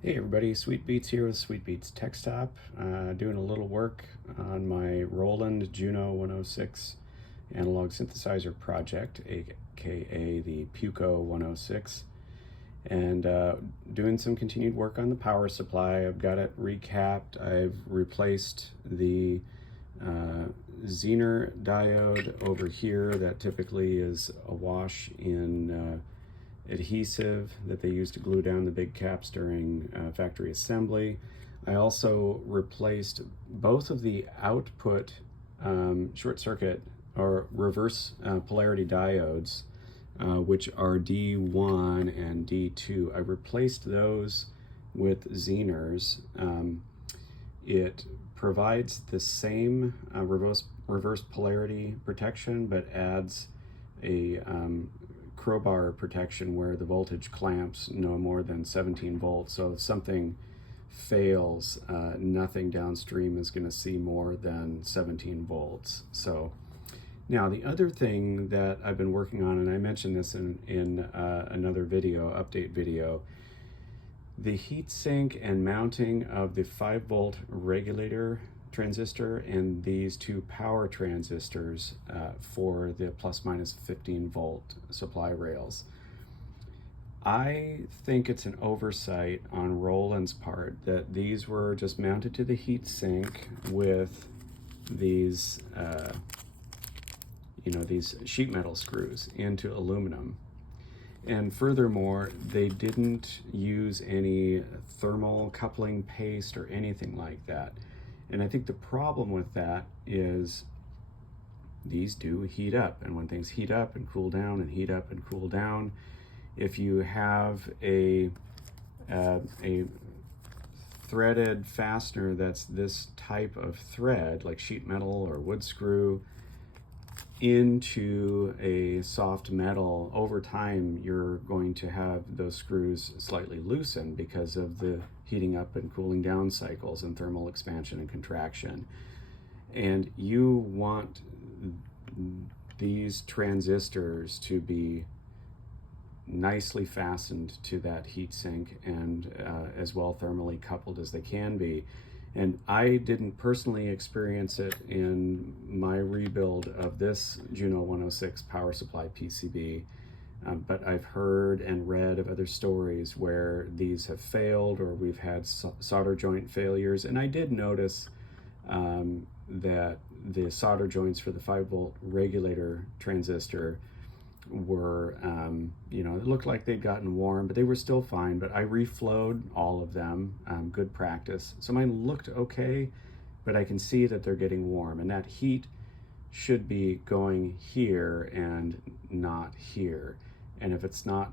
Hey everybody, Sweet Beats here with Sweet Beats Tech Stop. Doing a little work on my Roland JUNO-106 analog synthesizer project, aka the PUKO-106, and doing some continued work on the power supply. I've got it recapped. I've replaced the Zener diode over here that typically is awash in adhesive that they use to glue down the big caps during factory assembly. I also replaced both of the output short circuit or reverse polarity diodes, which are D1 and D2. I replaced those with Zeners. It provides the same reverse polarity protection, but adds a crowbar protection where the voltage clamps no more than 17 volts. So if something fails, nothing downstream is going to see more than 17 volts. So now the other thing that I've been working on, and I mentioned this in another video, update video, the heatsink and mounting of the 5-volt regulator transistor and these two power transistors for the plus minus 15 volt supply rails. I think it's an oversight on Roland's part that these were just mounted to the heatsink with these these sheet metal screws into aluminum. And furthermore, they didn't use any thermal coupling paste or anything like that. And I think the problem with that is these do heat up. And when things heat up and cool down and heat up and cool down, if you have a threaded fastener that's this type of thread, like sheet metal or wood screw, into a soft metal, over time you're going to have those screws slightly loosen because of the heating up and cooling down cycles and thermal expansion and contraction. And you want these transistors to be nicely fastened to that heatsink and as well thermally coupled as they can be. And I didn't personally experience it in my rebuild of this JUNO-106 power supply PCB, but I've heard and read of other stories where these have failed or we've had solder joint failures. And I did notice that the solder joints for the 5-volt regulator transistor were, it looked like they'd gotten warm, but they were still fine. But I reflowed all of them, good practice. So mine looked okay, but I can see that they're getting warm, and that heat should be going here and not here. And if it's not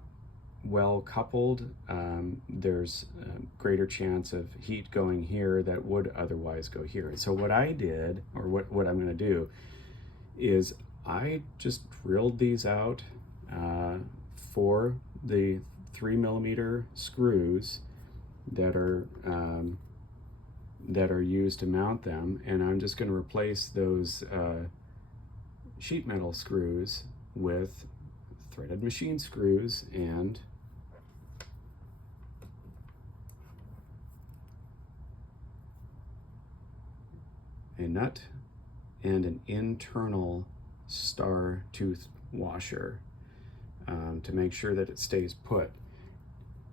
well coupled, there's a greater chance of heat going here that would otherwise go here. And so what I did, or what I'm going to do, is I just drilled these out for the 3mm screws that are used to mount them, and I'm just going to replace those sheet metal screws with threaded machine screws and a nut and an internal star tooth washer to make sure that it stays put.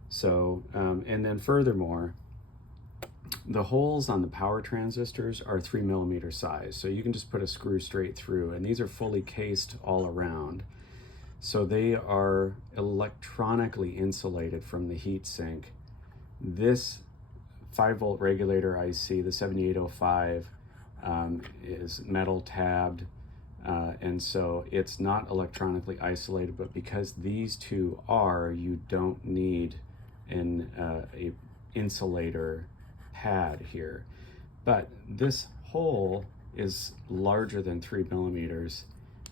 So, and then furthermore, the holes on the power transistors are 3mm size, so you can just put a screw straight through, and these are fully cased all around. So they are electronically insulated from the heat sink. This 5-volt regulator IC, the 7805, is metal tabbed, and so it's not electronically isolated, but because these two are, you don't need a insulator pad here. But this hole is larger than 3mm.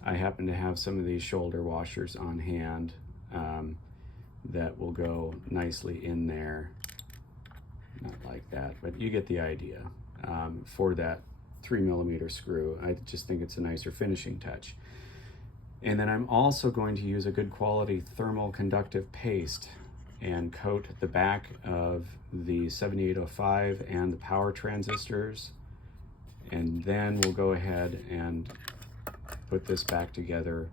I happen to have some of these shoulder washers on hand that will go nicely in there. Not like that, but you get the idea. For that 3mm screw, I just think it's a nicer finishing touch. And then I'm also going to use a good quality thermal conductive paste and coat the back of the 7805 and the power transistors. And then we'll go ahead and put this back together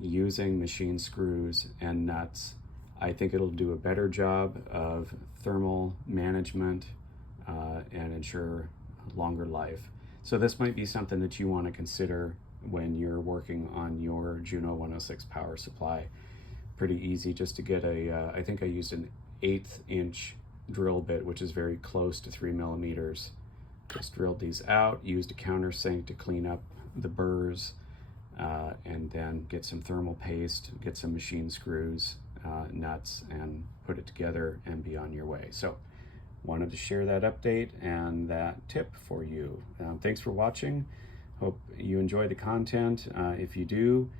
using machine screws and nuts. I think it'll do a better job of thermal management and ensure longer life. So this might be something that you want to consider when you're working on your JUNO-106 power supply. Pretty easy just to get a, I think I used an 1/8 inch drill bit, which is very close to 3 millimeters. Just drilled these out, used a countersink to clean up the burrs, and then get some thermal paste, get some machine screws, nuts, and put it together and be on your way. So wanted to share that update and that tip for you. Thanks for watching. Hope you enjoy the content. If you do,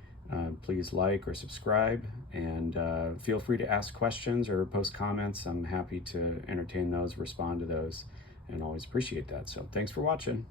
please like or subscribe, and feel free to ask questions or post comments. I'm happy to entertain those, respond to those, and always appreciate that. So thanks for watching.